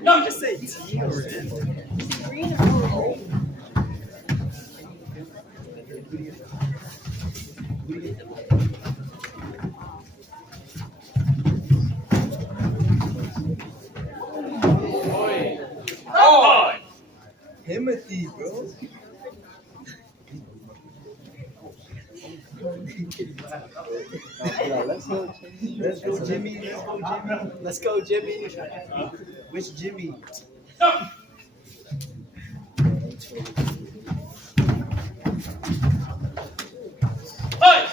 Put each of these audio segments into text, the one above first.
No, just say T or N. Oh! Timothy, bro. Let's go, Jimmy. Let's go, Jimmy. Let's go, Jimmy. Which Jimmy? Hey!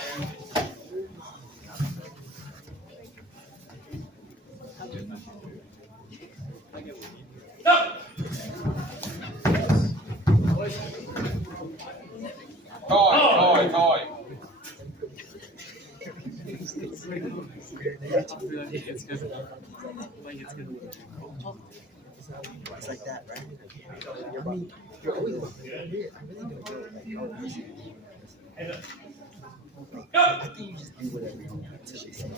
No! Toy. It's like that, right? I mean, you're always here. I really don't know. Like, oh, easy. I think you just do whatever you want until they say.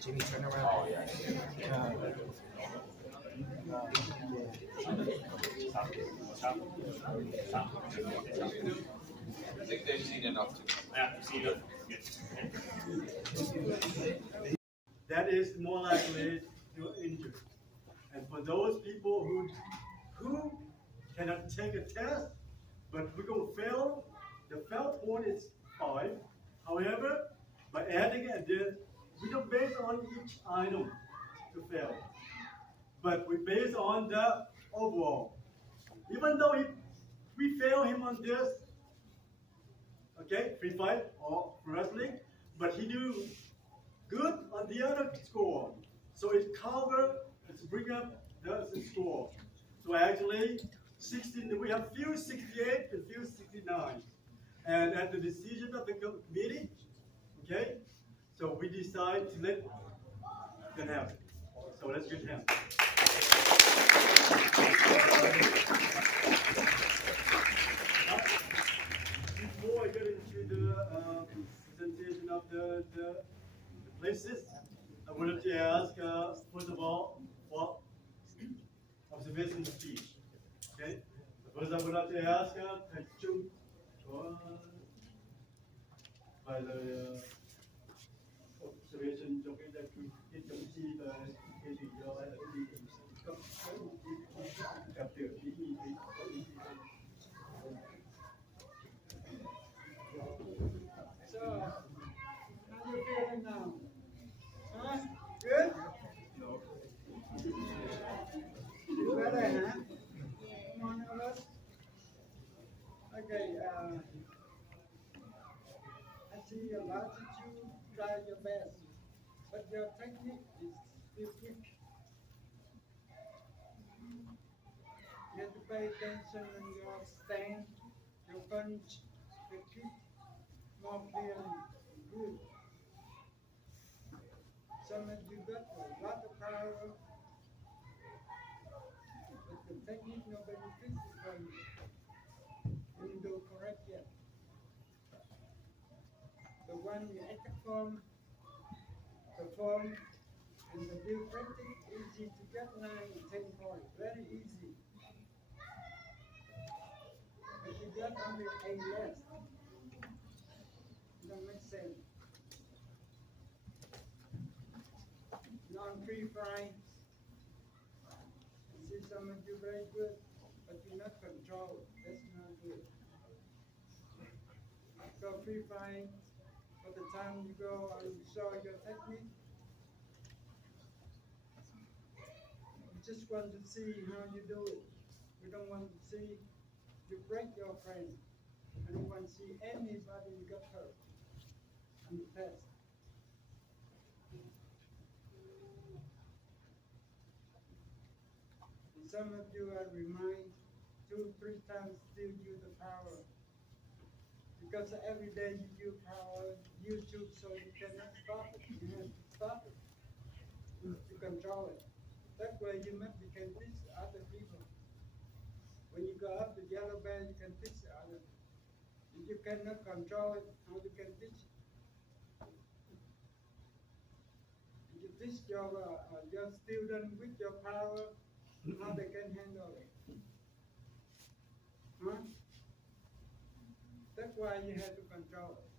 Jimmy, turn around. Oh, yeah. I think they've seen enough to. That is more likely to injure. And for those people who cannot take a test, but we're going to fail, the fail point is 5. However, by adding a this, we don't base on each item to fail, but we base on the overall. Even though if we fail him on this, okay, free fight or wrestling, but he do good on the other score. So it cover, let's bring up the score. So actually, 16, we have few 68 and few 69. And at the decision of the committee, okay, so we decide to let them happen. So let's give him. Before I get into the presentation of the places, I wanted to ask, first of all, for observation speech. Okay? First, I would like to ask, by the observation trong cái trong chi và cái gì do lại là cái gì gặp được ý gì có ý gì không? So, how you feeling now? Huh? Good? No. You better, huh? Come on, Alice. Okay, I see a lot of you try your best, but your technique is still weak. You have to pay attention when you stand, your punch, your kick, more clearly, good. Some of you got a lot of power, but the technique nobody fixes for you. You didn't do correct yet. The one you act form, the form, and the real practice, easy to get 9 and 10 points, very easy. But you got only A less. It don't make sense. Non-free frying. I see some of you very good, but you're not controlled. That's not good. So free frying. By the time you go and show your technique, we just want to see how you do it. We don't want to see you break your friend. We don't want to see anybody get hurt on the test. And some of you I remind 2-3 times still use the power. Because every day you do power YouTube, so you cannot stop it. You have to stop it to control it. That way you might become this you cannot control it, how you can teach? You teach your student with your power, how they can handle it. Huh? That's why you have to control it.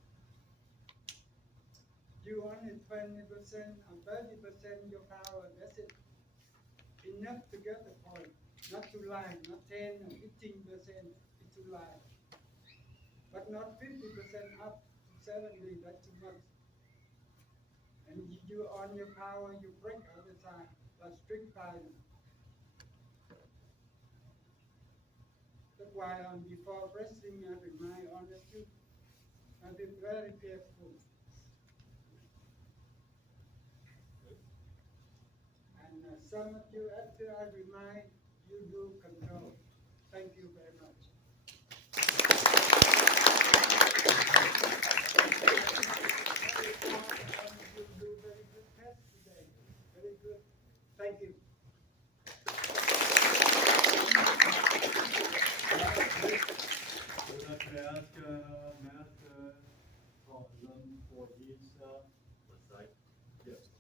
You only 20% or 30% your power, that's it. Enough to get the point. Not to lie, not 10 or 15% to lie. But not 50% up to 70, that's too much. And you on your power, you break all the time, like strict time. That's why before wrestling, I remind honest you, I be very careful. And some of you, after I remind, you do control. Thank you very much. You do very good test today. Very good. Thank you. Would like to ask Master Lin for his website. yes.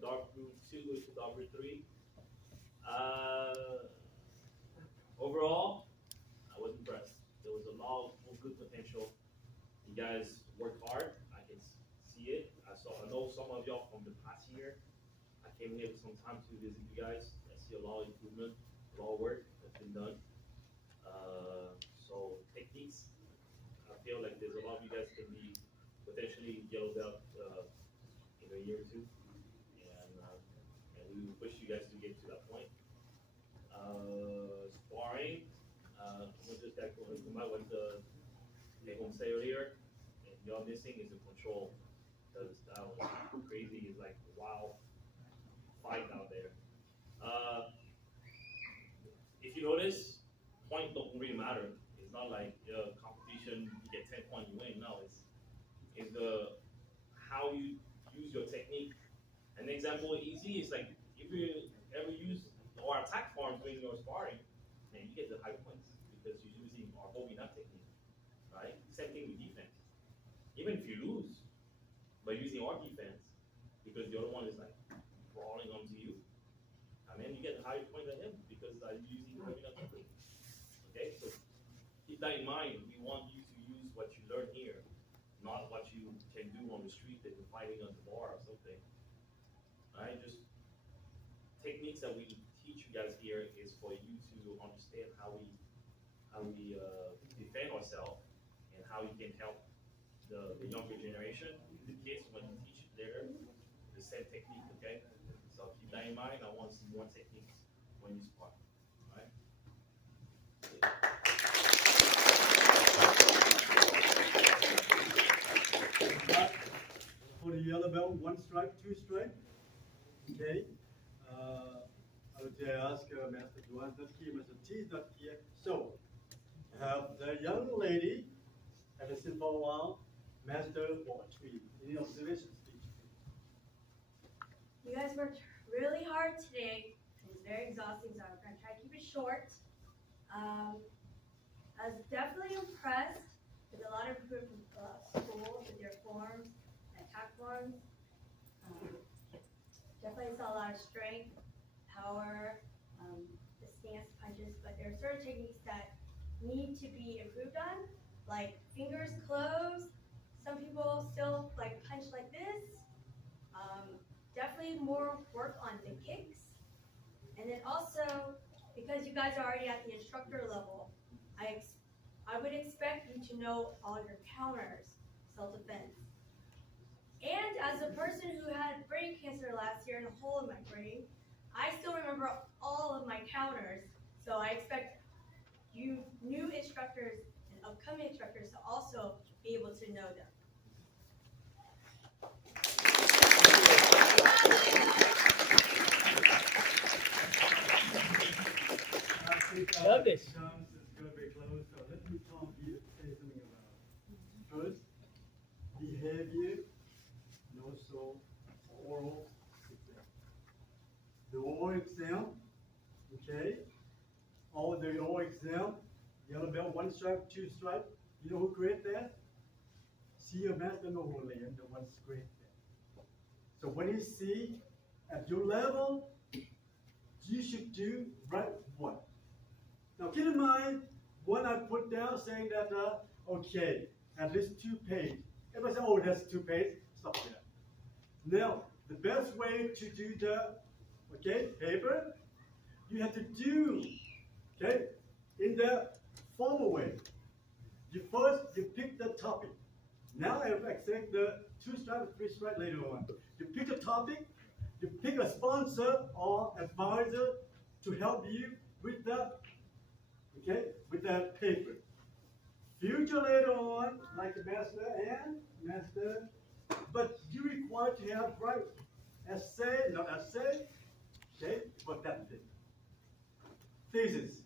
Dark Room 2 to Dark Room 3. Overall, I was impressed. There was a lot of good potential. You guys worked hard. I can see it. I know some of y'all from the past year. I came here some time to visit you guys. I see a lot of improvement, a lot of work that's been done. So techniques, I feel like there's a lot of you guys can be potentially yelled out in a year or two. And we push you guys to get to that point. Sparring, I'm just going to come out with the home say earlier, and y'all missing is the control. Because that was crazy. It's like a wild fight out there. If you notice, point don't really matter. It's not like competition, you get 10 points, you win. No, it's the how you use your technique. An example easy is like if you ever use or attack forms during your sparring, then you get the high points because you're using our Vovinam technique, right? Same thing with defense. Even if you lose, but using our defense, because the other one is like crawling onto you, and then you get the higher point than him because you're using Vovinam technique. Okay, so keep that in mind. We want you to use what you learn here, not what you can do on the street that you're fighting on the bar or something. Right? Just techniques that we teach you guys here is for you to understand how we defend ourselves and how we can help the younger generation, the kids, when you teach there the same technique. Okay, so keep that in mind. I want some more techniques when you spar. All right. For the yellow belt, 1 stripe, 2 stripe. Okay. I would ask Master Duan not here, Master T is not here. So, have the young lady have a simple one, Master for 3. Any observations, teacher? You guys worked really hard today. It was very exhausting, so I'm going to try to keep it short. I was definitely impressed with a lot of schools with their forms, attack forms. Definitely saw a lot of strength, power, the stance punches, but there are certain techniques that need to be improved on, like fingers closed. Some people still like punch like this. Definitely more work on the kicks. And then also, because you guys are already at the instructor level, I would expect you to know all your counters, self-defense. And as a person who had brain cancer last year and a hole in my brain, I still remember all of my counters. So I expect you new instructors and upcoming instructors to also be able to know them. Love this. It's going to be close, so let me come here to say something about it. First, behavior, and also oral exam. The oral exam, okay? All the oral exam, Yellow belt, 1 stripe, 2 stripe. You know who created that? Senior Master No Ho Land, the ones created that. So when you see at your level, you should do right one. Now keep in mind, when I put down saying that, okay, at least 2 pages. Everybody say, oh, that's 2 pages. Stop there. Now, the best way to do the, okay, paper, you have to do, okay, in the formal way. You pick the topic. Now I expect the 2 stripe, 3 stripe later on. You pick a topic, you pick a sponsor or advisor to help you with the, okay, with that paper. Future later on, like a master and master, but you require to have right essay, not essay, okay, for that thing. Thesis.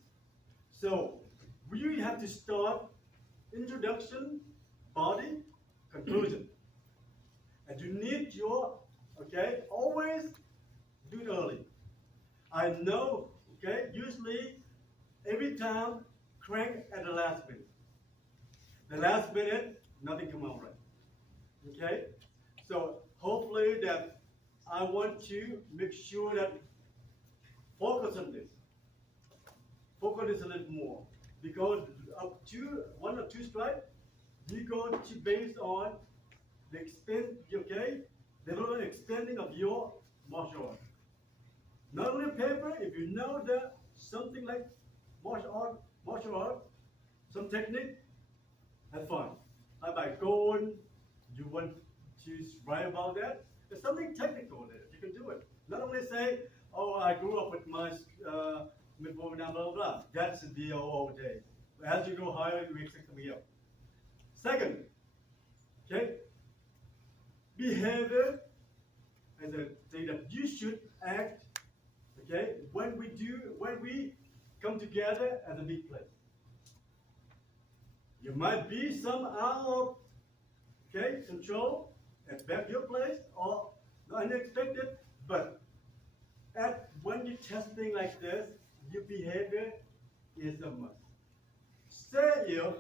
So we have to start introduction, body, conclusion. And you need your, okay, always do it early. I know, okay, usually every time crank at the last minute. The last minute, nothing come out right. Okay? So hopefully that I want to make sure that focus on this. Focus this a little more. Because up to 1 or 2 stripes, you're going to base on the extending of your martial art. Not only paper, if you know that something like martial art, some technique, have fun. Like by going, you want to write about that. There's something technical there. You can do it. Not only say, oh, I grew up with my with Vovinam, blah, blah, blah. That's the deal all day. But as you go higher, you expect coming up. Second, okay, behavior is a thing that you should act, okay, when we come together as a big place. You might be some out of, okay, control at back your place or unexpected, but when you're testing like this, your behavior is a must. Say if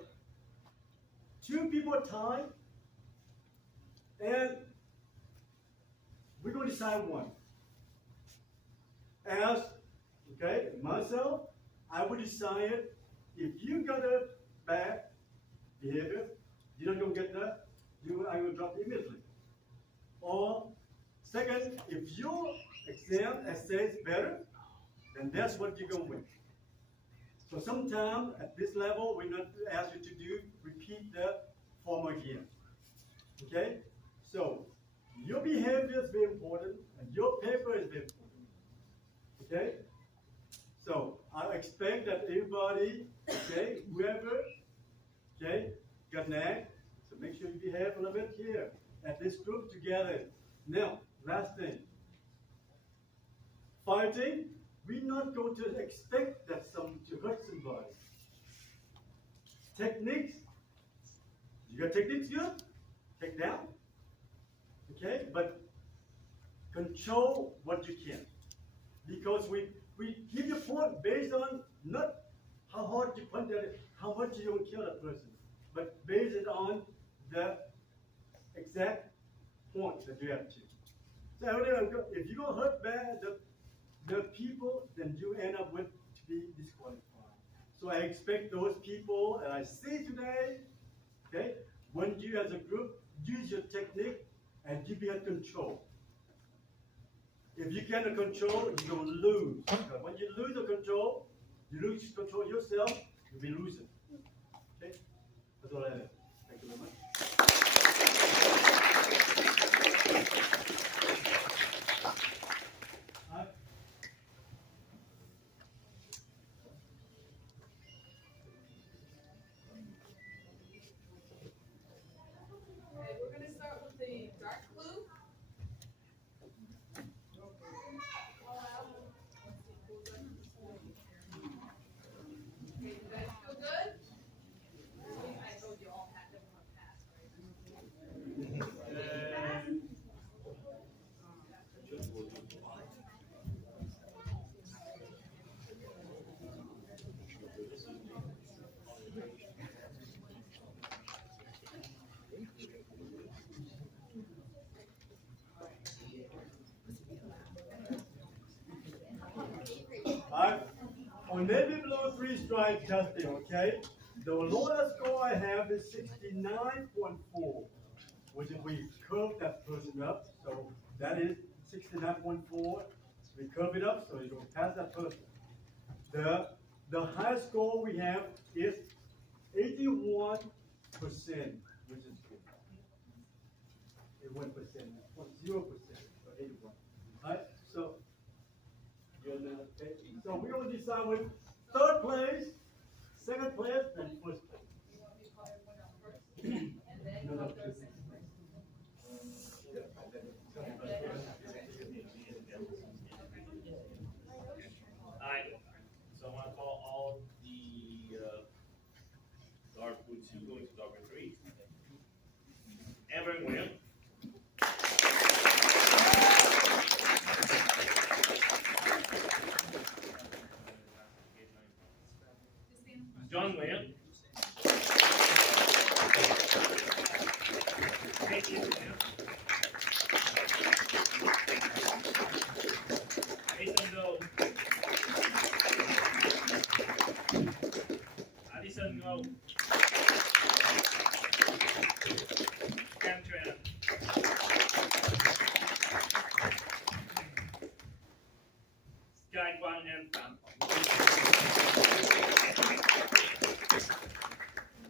2 people time and we're going to decide one. As, okay, myself, I would decide if you got a bad behavior, you're not going to get that, I will drop immediately. Or second, if your exam essay is better, then that's what you're going to win. So sometimes at this level, we're not ask you to repeat the form again. Okay? So your behavior is very important, and your paper is very important. Okay? So I expect that everybody, okay, whoever, okay, got an act. So make sure you behave a little bit here at this group together. Now, last thing. Fighting, we're not going to expect that to hurt somebody. Techniques, you got techniques good? Take down. Okay, but control what you can. Because we give you point based on not how hard you punch at it, how much you don't kill that person, but based it on the exact point that you have to. So if you're going to hurt the people, then you end up with to be disqualified. So I expect those people, and I see today, okay, when you as a group use your technique and you be in control. If you cannot control, you're going to lose. Because when you lose the control, you lose control yourself, you'll be losing. Okay? That's all I have. Thank you very much. Okay, we're going to start with the dark blue. Okay, you guys feel good? I told you all had them on pass. navy blue 3-stripe testing, okay? The lowest score I have is 69.4, which if we curve that person up, so that is 69.4. We curve it up, so it will pass that person. The highest score we have is 81%, which is good. 81%, 0%, but 81. Right? So, so we will decide with third place, second place, and first place. You want me to call everyone out first? And then No, no, call the please. second place? Alright, so I want to call all the dark blue 2 going to dark blue 3. Amber and William. John William. Casey William. Mason Go. Addison Go. Cam Tran. Sky Guan and Tam.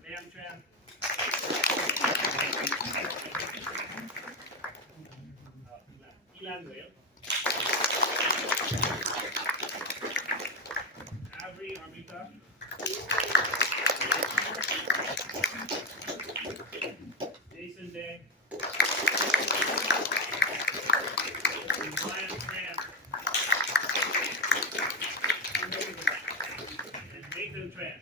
Liam Tran. Elan William. Avery Armita. Jason Day. Ryan Tran. And Nathan Tran.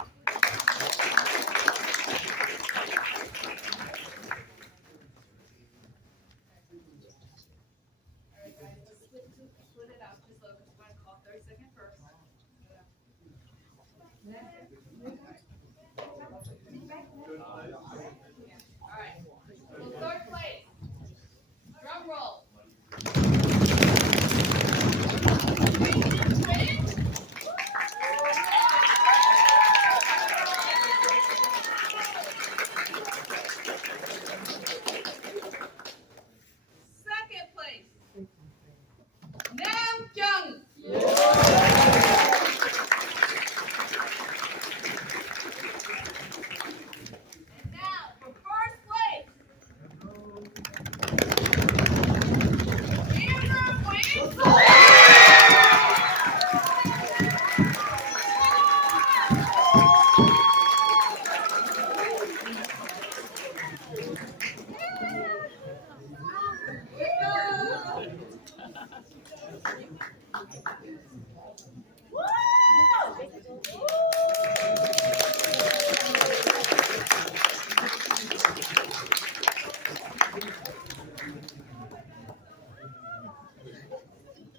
Alright guys, let's split it out just a little bit. You want to call 32nd first. Alright, so third place. Drum roll. Second place. Nam Jung. And now for first place. Amber Wing.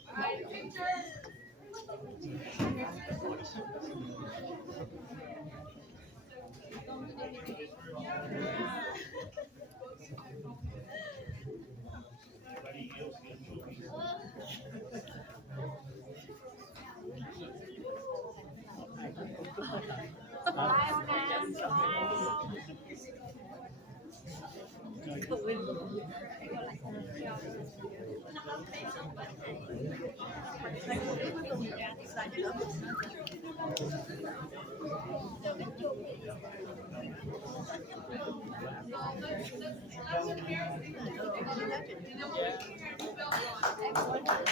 Alright, pictures. Everybody else gets trophies. Let's compare and then we'll compare the spell one.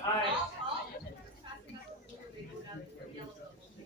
Hi. Passing up the yellow.